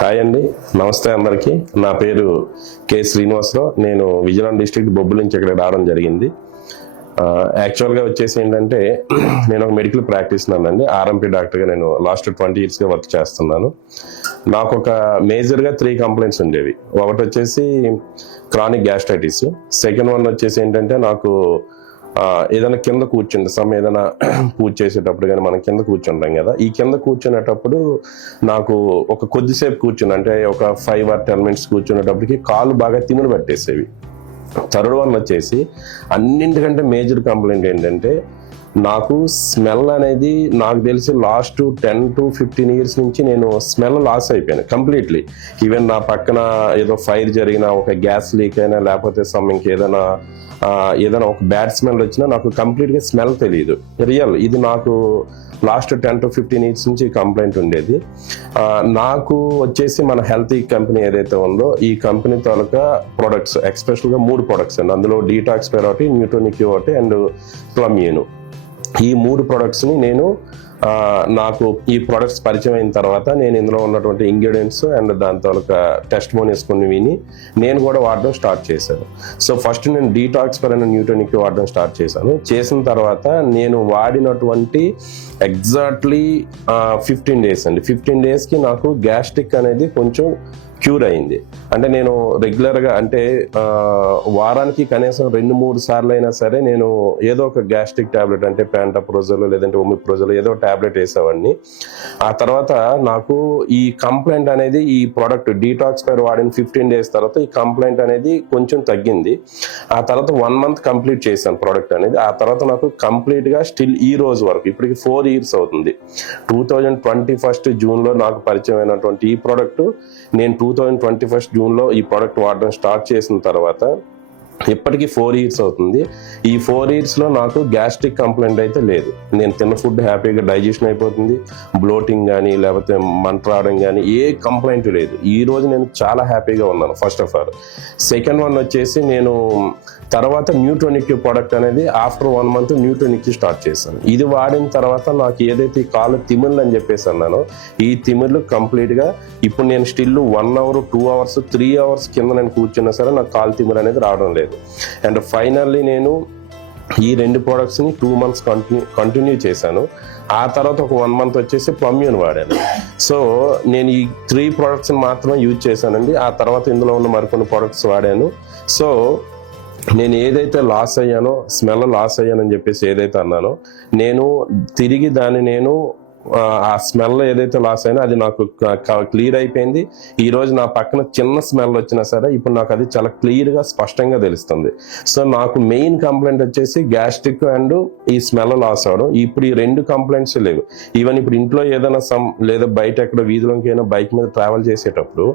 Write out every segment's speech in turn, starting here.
Hi అండి. నమస్తే అందరికీ. నా పేరు కె శ్రీనివాసరావు. నేను విజయనగరం డిస్ట్రిక్ట్ బొబ్బు నుంచి ఇక్కడ రావడం జరిగింది. యాక్చువల్గా వచ్చేసి ఏంటంటే నేను ఒక మెడికల్ ప్రాక్టీషనర్ అండి. ఆర్ఎంపీ డాక్టర్గా నేను లాస్ట్ ట్వంటీ ఇయర్స్గా వర్క్ చేస్తున్నాను. నాకు ఒక మేజర్గా త్రీ కంప్లైంట్స్ ఉండేవి. ఒకటి వచ్చేసి క్రానిక్ గ్యాస్ట్రైటిస్ సెకండ్ వన్ వచ్చేసి ఏంటంటే నాకు ఏదైనా కింద కూర్చుండి సమ్ ఏదైనా పూజ చేసేటప్పుడు కానీ మనం కింద కూర్చుంటాం కదా. ఈ కింద కూర్చునేటప్పుడు నాకు ఒక కొద్దిసేపు కూర్చుని అంటే ఒక ఫైవ్ ఆర్ టెన్ మినిట్స్ కూర్చునేటప్పటికి కాలు బాగా తిమ్మిడి పట్టేసేవి. థర్డ్ వన్ వచ్చేసి అన్నింటికంటే మేజర్ కంప్లైంట్ ఏంటంటే నాకు స్మెల్ అనేది నాకు తెలిసి last ten to fifteen years నుంచి నేను స్మెల్ లాస్ అయిపోయాను కంప్లీట్లీ ఈవెన్ నా పక్కన ఏదో ఫైర్ జరిగినా ఒక గ్యాస్ లీక్ అయినా లేకపోతే సమ్ ఇంకేదైనా ఏదైనా ఒక బ్యాడ్ స్మెల్ వచ్చినా నాకు కంప్లీట్గా స్మెల్ తెలియదు రియల్ ఇది నాకు last ten to fifteen years నుంచి కంప్లైంట్ ఉండేది. నాకు వచ్చేసి మన హెల్త్ కంపెనీ ఏదైతే ఉందో ఈ కంపెనీ తాలూకా ప్రొడక్ట్స్ ఎక్స్పెషల్గా మూడు ప్రొడక్ట్స్ అండి. అందులో డీటాక్స్ పేర్ ఒకటి న్యూటోనిక్ ఒకటి అండ్ ప్లమ్యూను ఈ మూడు ప్రొడక్ట్స్ని నేను నాకు ఈ ప్రొడక్ట్స్ పరిచయం అయిన తర్వాత నేను ఇందులో ఉన్నటువంటి ఇంగ్రీడియంట్స్ అండ్ దాని తాలూకా టెస్ట్ మోనిస్ కొన్ని విని నేను కూడా వాడడం స్టార్ట్ చేశాను. సో ఫస్ట్ నేను డీటాక్స్ పర్ అండ్ న్యూటోనిక్ వాడడం స్టార్ట్ చేశాను. చేసిన తర్వాత నేను వాడినటువంటి ఎగ్జాక్ట్లీ ఫిఫ్టీన్ డేస్ అండి. ఫిఫ్టీన్ డేస్కి నాకు గ్యాస్ట్రిక్ అనేది కొంచెం క్యూర్ అయింది. అంటే నేను రెగ్యులర్గా అంటే వారానికి కనీసం రెండు మూడు సార్లు అయినా సరే నేను ఏదో ఒక గ్యాస్ట్రిక్ టాబ్లెట్ అంటే ప్యాంటాప్రోజల్ లేదంటే ఒమిప్రోజల్ ఏదో టాబ్లెట్ వేసేవాడిని. ఆ తర్వాత నాకు ఈ కంప్లైంట్ అనేది ఈ ప్రోడక్ట్ డీటాక్స్ పైర్ వాడిన ఫిఫ్టీన్ డేస్ తర్వాత ఈ కంప్లైంట్ అనేది కొంచెం తగ్గింది. ఆ తర్వాత వన్ మంత్ కంప్లీట్ చేశాను ప్రోడక్ట్ అనేది. ఆ తర్వాత నాకు కంప్లీట్గా స్టిల్ ఈ రోజు వరకు ఇప్పటికి ఫోర్ ఇయర్స్ అవుతుంది. టూ థౌజండ్ ట్వంటీ ఫస్ట్ జూన్లో నాకు పరిచయం అయినటువంటి ఈ ప్రోడక్ట్ నేను two two thousand twenty first జూన్లో ఈ ప్రోడక్ట్ వాడడం స్టార్ట్ చేసిన తర్వాత ఇప్పటికీ ఫోర్ ఇయర్స్ అవుతుంది. ఈ ఫోర్ ఇయర్స్లో నాకు గ్యాస్ట్రిక్ కంప్లైంట్ అయితే లేదు. నేను తిన్న ఫుడ్ హ్యాపీగా డైజెషన్ అయిపోతుంది. బ్లోటింగ్ కానీ లేకపోతే మంట రావడం కానీ ఏ కంప్లైంట్ లేదు. ఈ రోజు నేను చాలా హ్యాపీగా ఉన్నాను first of all second one వచ్చేసి నేను తర్వాత న్యూట్రోనిక్ ప్రోడక్ట్ అనేది after one month Neutronic start చేశాను. ఇది వాడిన తర్వాత నాకు ఏదైతే ఈ కాలు తిమిర్లు అని చెప్పేసి అన్నానో ఈ తిమిర్లు కంప్లీట్గా ఇప్పుడు నేను still one hour two hours three hours కింద నేను కూర్చున్నా సరే నాకు కాలు తిమిర్ అనేది రావడం లేదు. అండ్ ఫైనల్లీ నేను ఈ రెండు ప్రోడక్ట్స్ని టూ మంత్స్ కంటిన్యూ కంటిన్యూ చేశాను. ఆ తర్వాత ఒక వన్ మంత్ వచ్చేసి పమ్యూన్ వాడాను. సో నేను ఈ త్రీ ప్రోడక్ట్స్ని మాత్రమే యూజ్ చేశానండి. ఆ తర్వాత ఇందులో ఉన్న మరికొన్ని ప్రోడక్ట్స్ వాడాను. సో నేను ఏదైతే లాస్ అయ్యానో స్మెల్ లాస్ అయ్యానని చెప్పేసి ఏదైతే అన్నానో నేను తిరిగి దాన్ని నేను ఆ, స్మెల్ ఏదైతే లాస్ అయినా అది నాకు క్లియర్ అయిపోయింది. ఈ రోజు నా పక్కన చిన్న స్మెల్ వచ్చినా సరే ఇప్పుడు నాకు అది చాలా క్లియర్గా స్పష్టంగా తెలుస్తుంది. సో నాకు మెయిన్ కంప్లైంట్ వచ్చేసి గ్యాస్ట్రిక్ అండ్ ఈ స్మెల్ లాస్ అవడం ఇప్పుడు ఈ రెండు కంప్లైంట్స్ లేవు. ఈవెన్ ఇప్పుడు ఇంట్లో ఏదైనా సమ్ లేదా బయట ఎక్కడ వీధిలోకి అయినా బైక్ మీద ట్రావెల్ చేసేటప్పుడు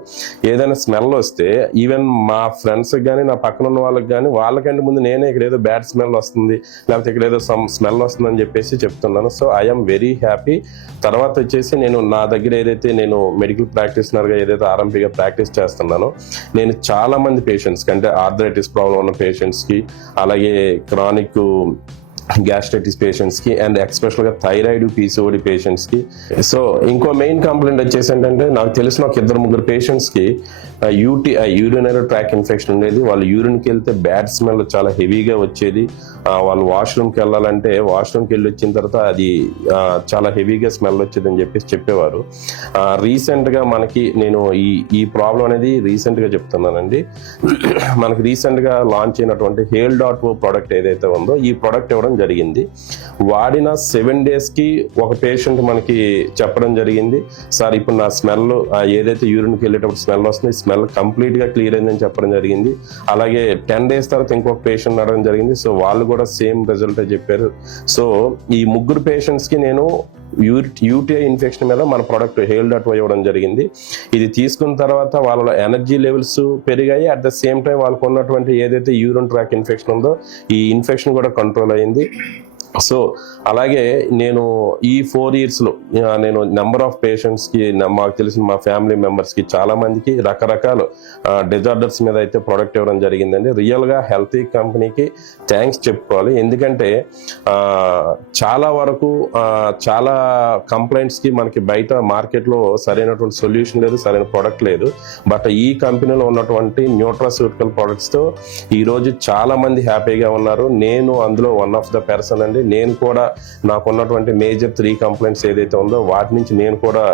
ఏదైనా స్మెల్ వస్తే ఈవెన్ మా ఫ్రెండ్స్ కానీ నా పక్కన ఉన్న వాళ్ళకి కానీ వాళ్ళకంటే ముందు నేనే ఇక్కడ ఏదో బ్యాడ్ స్మెల్ వస్తుంది లేకపోతే ఇక్కడ ఏదో సమ్ స్మెల్ వస్తుందని చెప్పేసి చెప్తున్నాను. సో ఐఎమ్ వెరీ హ్యాపీ తర్వాత వచ్చేసి నేను నా దగ్గర ఏదైతే నేను మెడికల్ ప్రాక్టీషనర్గా ఏదైతే ఆర్ఎంపీగా ప్రాక్టీస్ చేస్తున్నానో నేను చాలా మంది పేషెంట్స్కి అంటే ఆర్థరైటిస్ ప్రాబ్లం ఉన్న పేషెంట్స్కి అలాగే క్రానిక్ గ్యాస్ట్రైటిస్ పేషెంట్స్కి అండ్ ఎక్స్పెషల్గా థైరాయిడ్ పీసీఓడి పేషెంట్స్కి. సో ఇంకో మెయిన్ కంప్లైంట్ వచ్చేసి ఏంటంటే నాకు తెలిసిన ఒక ఇద్దరు ముగ్గురు పేషెంట్స్కి యూటీఐ యూరినరీ ట్రాక్ ఇన్ఫెక్షన్ ఉండేది. వాళ్ళు యూరిన్కి వెళ్తే బ్యాడ్ స్మెల్ చాలా హెవీగా వచ్చేది. వాళ్ళు వాష్రూమ్కి వెళ్ళాలంటే వాష్రూమ్కి వెళ్ళి వచ్చిన తర్వాత అది చాలా హెవీగా స్మెల్ వచ్చేది అని చెప్పేసి చెప్పేవారు. రీసెంట్గా మనకి నేను ఈ ఈ ప్రాబ్లం అనేది రీసెంట్గా చెప్తున్నానండి. మనకి రీసెంట్గా లాంచ్ అయినటువంటి హేల్ డాట్ ఓ ప్రోడక్ట్ ఏదైతే ఉందో ఈ ప్రోడక్ట్ ఇవ్వడం జరిగింది. వాడిన సెవెన్ డేస్కి ఒక పేషెంట్ మనకి చెప్పడం జరిగింది. సార్ ఇప్పుడు నా స్మెల్ ఏదైతే యూరిన్కి వెళ్ళేటప్పుడు స్మెల్ వస్తుంది స్మెల్ కంప్లీట్గా క్లియర్ అయిందని చెప్పడం జరిగింది. అలాగే టెన్ డేస్ తర్వాత ఇంకొక పేషెంట్ అడగడం జరిగింది. సో వాళ్ళు కూడా సేమ్ రిజల్ట్ చెప్పారు. సో ఈ ముగ్గురు పేషెంట్స్కి నేను యూటీఐ ఇన్ఫెక్షన్ మీద మన ప్రోడక్ట్ హెయిల్ డాట్ ఇవ్వడం జరిగింది. ఇది తీసుకున్న తర్వాత వాళ్ళ ఎనర్జీ లెవెల్స్ పెరిగాయి. అట్ ద సేమ్ టైం వాళ్ళకు ఉన్నటువంటి ఏదైతే యూరిన్ ట్రాక్ ఇన్ఫెక్షన్ ఉందో ఈ ఇన్ఫెక్షన్ కూడా కంట్రోల్ అయింది. సో అలాగే నేను ఈ ఫోర్ ఇయర్స్లో నేను నెంబర్ ఆఫ్ పేషెంట్స్కి మాకు తెలిసిన మా ఫ్యామిలీ మెంబర్స్కి చాలామందికి రకరకాల డిజార్డర్స్ మీద అయితే ప్రోడక్ట్ ఇవ్వడం జరిగిందండి. రియల్గా హెల్తీ కంపెనీకి థ్యాంక్స్ చెప్పుకోవాలి. ఎందుకంటే చాలా వరకు చాలా కంప్లైంట్స్కి మనకి బయట మార్కెట్లో సరైనటువంటి సొల్యూషన్ లేదు సరైన ప్రోడక్ట్ లేదు. బట్ ఈ కంపెనీలో ఉన్నటువంటి న్యూట్రాస్యూటికల్ ప్రోడక్ట్స్తో ఈరోజు చాలామంది హ్యాపీగా ఉన్నారు. నేను అందులో వన్ ఆఫ్ ద పర్సన్ అండి. నేను కూడా నాకున్నటువంటి మేజర్ త్రీ కంప్లైంట్స్ ఏదైతే ఉందో వాటి నుంచి నేను కూడా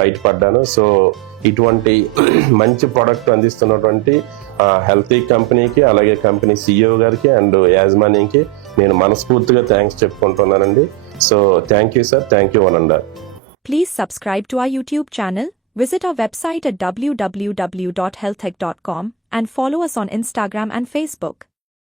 బయటపడ్డాను. సో ఇటువంటి మంచి ప్రోడక్ట్ అందిస్తున్నటువంటి హెల్తీ కంపెనీకి అలాగే కంపెనీ సిఇఓ గారికి అండ్ యాజమాన్యంకి నేను మనస్ఫూర్తిగా thanks చెప్పుకుంటున్నానండి. So thank you sir thank you one and Please subscribe ఆ our YouTube channel, visit our website at www.healthtech.com, and follow us on Instagram and Facebook.